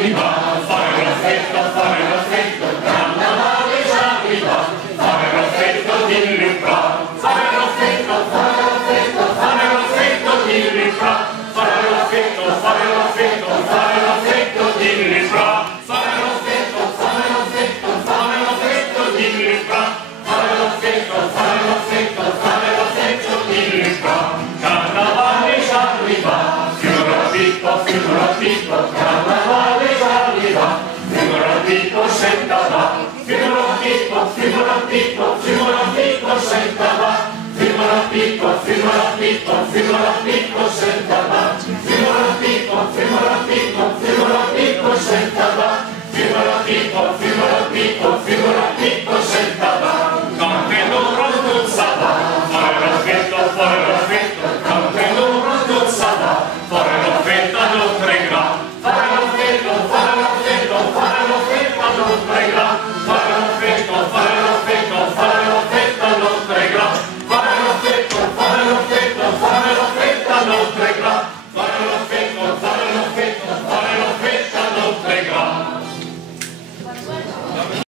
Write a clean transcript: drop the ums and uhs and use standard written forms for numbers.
arriva, fare l'affetto, carnavale già arriva, fare l'affetto, dilli fra, fare l'affetto, dilli fra, fare l'affetto, dilli fra, fare l'affetto, dilli fra, fare l'affetto, dilli fra, carnavale già arriva, figura Pippo, carnavale già arriva, figura Pippo, senta va, figura Pippo, senta va, figura Pippo, senta va, figura Pippo,